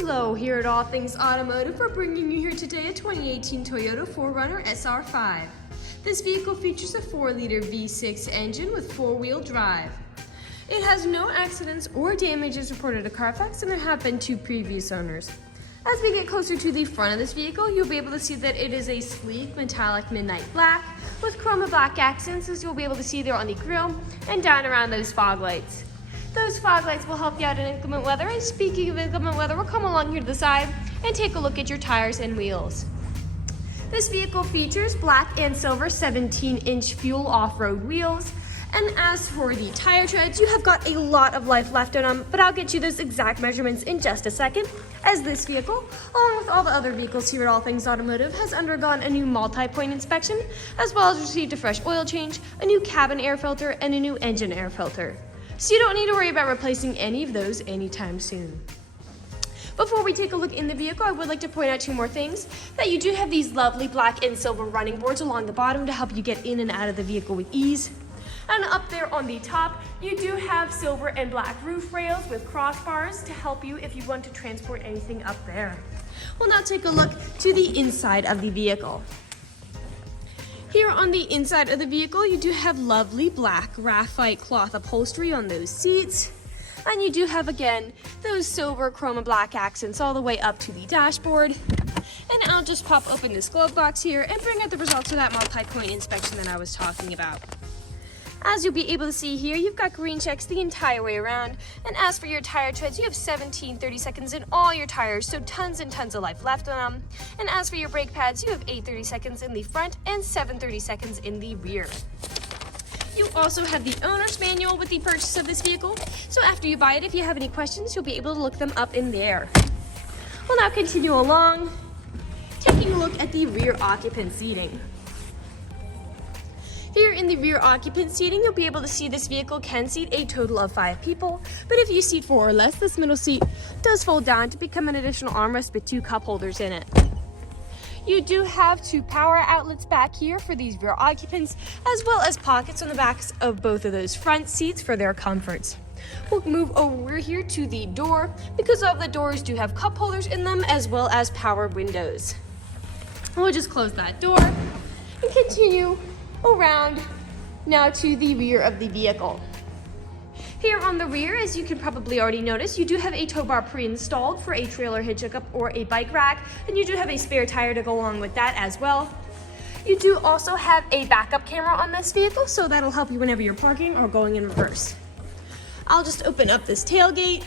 Hello, here at All Things Automotive, we're bringing you here today a 2018 Toyota 4Runner SR5. This vehicle features a 4-liter V6 engine with 4-wheel drive. It has no accidents or damages reported to CARFAX, and there have been 2 previous owners. As we get closer to the front of this vehicle, you'll be able to see that it is a sleek metallic midnight black with chroma black accents, as you'll be able to see there on the grille and down around those fog lights. Those fog lights will help you out in inclement weather, and speaking of inclement weather, we'll come along here to the side and take a look at your tires and wheels. This vehicle features black and silver 17-inch fuel off-road wheels, and as for the tire treads, you have got a lot of life left on them, but I'll get you those exact measurements in just a second, as this vehicle, along with all the other vehicles here at All Things Automotive, has undergone a new multi-point inspection, as well as received a fresh oil change, a new cabin air filter, and a new engine air filter. So you don't need to worry about replacing any of those anytime soon. Before we take a look in the vehicle, I would like to point out 2 more things. That you do have these lovely black and silver running boards along the bottom to help you get in and out of the vehicle with ease. And up there on the top, you do have silver and black roof rails with crossbars to help you if you want to transport anything up there. We'll now take a look to the inside of the vehicle. Here on the inside of the vehicle, you do have lovely black graphite cloth upholstery on those seats. And you do have, again, those silver chroma black accents all the way up to the dashboard. And I'll just pop open this glove box here and bring out the results of that multi-point inspection that I was talking about. As you'll be able to see here, you've got green checks the entire way around. And as for your tire treads, you have 17 30-seconds in all your tires, so tons and tons of life left on them. And as for your brake pads, you have 8 30-seconds in the front and 7 30-seconds in the rear. You also have the owner's manual with the purchase of this vehicle, so after you buy it, if you have any questions, you'll be able to look them up in there. We'll now continue along, taking a look at the rear occupant seating. Here in the rear occupant seating, you'll be able to see this vehicle can seat a total of 5 people, but if you seat 4 or less, this middle seat does fold down to become an additional armrest with 2 cup holders in it. You do have 2 power outlets back here for these rear occupants, as well as pockets on the backs of both of those front seats for their comforts. We'll move over here to the door, because all the doors do have cup holders in them, as well as power windows. We'll just close that door and continue around now to the rear of the vehicle. Here on the rear, as you can probably already notice, you do have a tow bar pre-installed for a trailer hitch hookup or a bike rack, and you do have a spare tire to go along with that as well. You do also have a backup camera on this vehicle, so that'll help you whenever you're parking or going in reverse. I'll just open up this tailgate.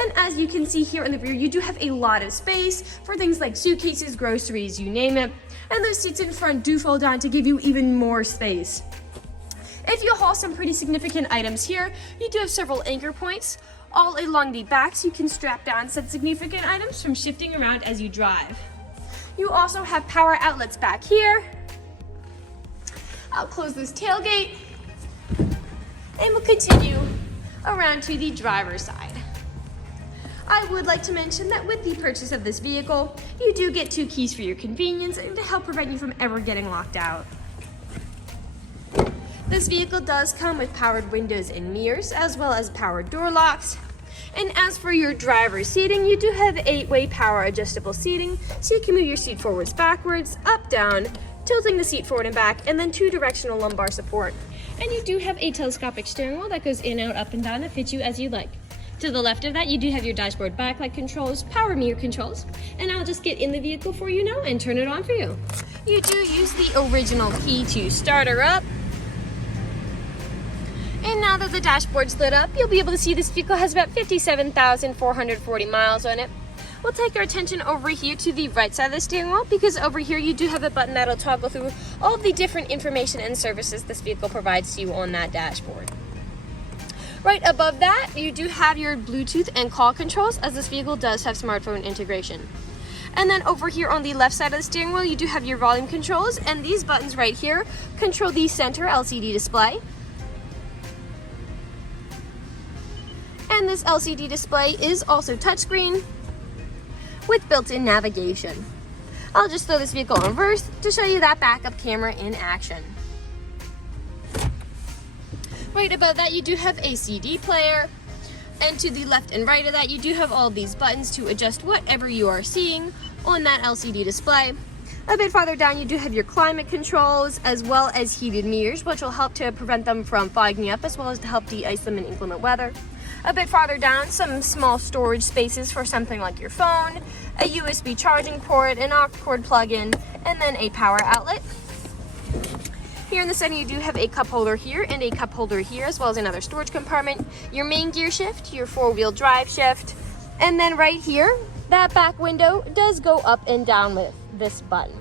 And as you can see here in the rear, you do have a lot of space for things like suitcases, groceries, you name it. And those seats in front do fold down to give you even more space. If you haul some pretty significant items here, you do have several anchor points all along the back, so you can strap down such significant items from shifting around as you drive. You also have power outlets back here. I'll close this tailgate, and we'll continue around to the driver's side. I would like to mention that with the purchase of this vehicle, you do get 2 keys for your convenience and to help prevent you from ever getting locked out. This vehicle does come with powered windows and mirrors, as well as powered door locks. And as for your driver's seating, you do have 8-way power adjustable seating, so you can move your seat forwards, backwards, up, down, tilting the seat forward and back, and then 2 directional lumbar support. And you do have a telescopic steering wheel that goes in, out, up, and down to fit you as you like. To the left of that, you do have your dashboard backlight controls, power mirror controls, and I'll just get in the vehicle for you now and turn it on for you. You do use the original key to start her up. And now that the dashboard's lit up, you'll be able to see this vehicle has about 57,440 miles on it. We'll take our attention over here to the right side of the steering wheel, because over here you do have a button that'll toggle through all of the different information and services this vehicle provides to you on that dashboard. Right above that, you do have your Bluetooth and call controls, as this vehicle does have smartphone integration. And then over here on the left side of the steering wheel, you do have your volume controls, and these buttons right here control the center LCD display. And this LCD display is also touchscreen with built-in navigation. I'll just throw this vehicle in reverse to show you that backup camera in action. Right above that, you do have a CD player, And to the left and right of that, you do have all these buttons to adjust whatever you are seeing on that LCD display. A bit farther down, you do have your climate controls as well as heated mirrors, which will help to prevent them from fogging up as well as to help de-ice them in inclement weather. A bit farther down, some small storage spaces for something like your phone, a USB charging port, an aux cord plug-in, and then a power outlet. Here in the center, you do have a cup holder here and a cup holder here, as well as another storage compartment, your main gear shift, your four-wheel drive shift, and then right here, that back window does go up and down with this button.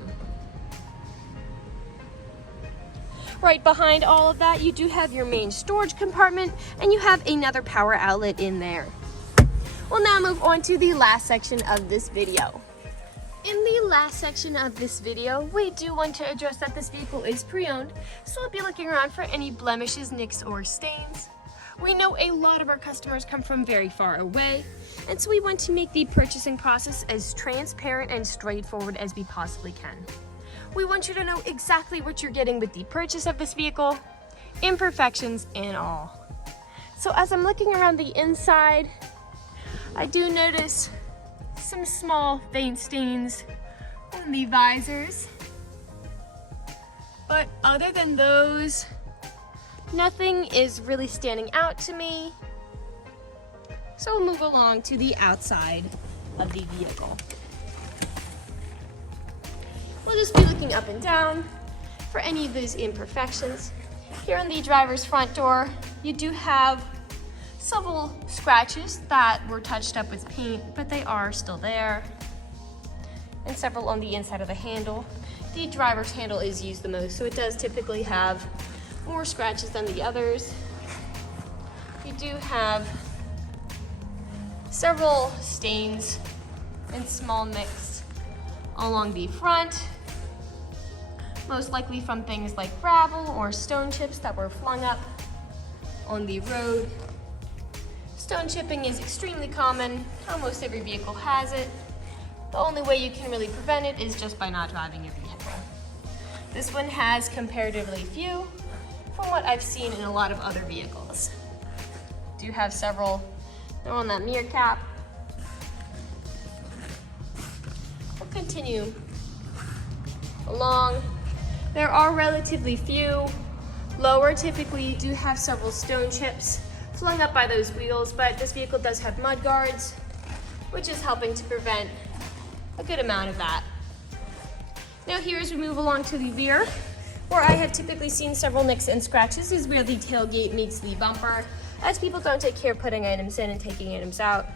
Right behind all of that, you do have your main storage compartment, and you have another power outlet in there. We'll now move on to the last section of this video. In the last section of this video, we do want to address that this vehicle is pre-owned, so we'll be looking around for any blemishes, nicks, or stains. We know a lot of our customers come from very far away, and so we want to make the purchasing process as transparent and straightforward as we possibly can. We want you to know exactly what you're getting with the purchase of this vehicle, imperfections and all. So as I'm looking around the inside, I do notice some small paint stains on the visors, but other than those, nothing is really standing out to me. So we'll move along to the outside of the vehicle. We'll just be looking up and down for any of those imperfections. Here on the driver's front door, you do have several scratches that were touched up with paint, but they are still there. And several on the inside of the handle. The driver's handle is used the most, so it does typically have more scratches than the others. You do have several stains and small nicks along the front, most likely from things like gravel or stone chips that were flung up on the road. Stone chipping is extremely common. Almost every vehicle has it. The only way you can really prevent it is just by not driving your vehicle. This one has comparatively few from what I've seen in a lot of other vehicles. Do have several. They're on that mirror cap. We'll continue along. There are relatively few. Lower, typically you do have several stone chips flung up by those wheels, but this vehicle does have mud guards, which is helping to prevent a good amount of that. Now here, as we move along to the rear, where I have typically seen several nicks and scratches is where the tailgate meets the bumper, as people don't take care of putting items in and taking items out.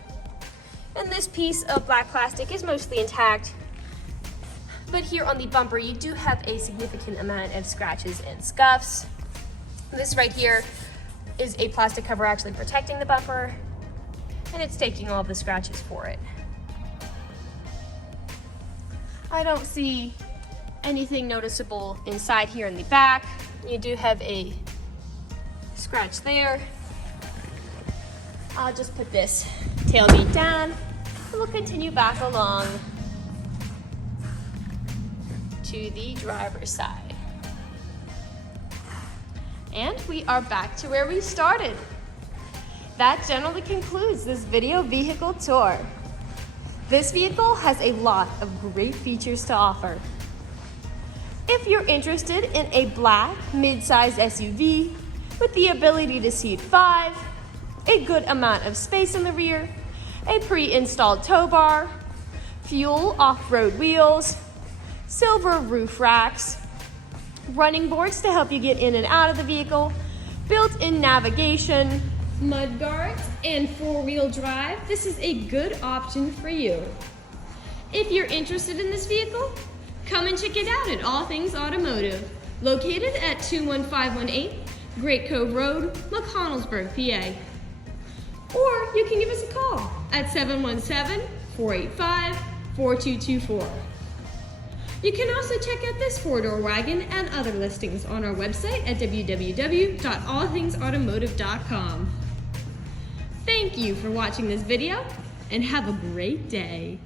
And this piece of black plastic is mostly intact, but here on the bumper you do have a significant amount of scratches and scuffs. This right here is a plastic cover actually protecting the bumper, and it's taking all of the scratches for it. I don't see anything noticeable inside here in the back. You do have a scratch there. I'll just put this tailgate down, and we'll continue back along to the driver's side. And we are back to where we started. That generally concludes this video vehicle tour. This vehicle has a lot of great features to offer. If you're interested in a black mid-sized SUV with the ability to seat 5, a good amount of space in the rear, a pre-installed tow bar, fuel off-road wheels, silver roof racks, running boards to help you get in and out of the vehicle, built-in navigation, mud guards, and four-wheel drive, this is a good option for you. If you're interested in this vehicle, come and check it out at All Things Automotive, located at 21518 Great Cove Road, McConnellsburg, PA. Or you can give us a call at 717-485-4224. You can also check out this four-door wagon and other listings on our website at www.allthingsautomotive.com. Thank you for watching this video, and have a great day.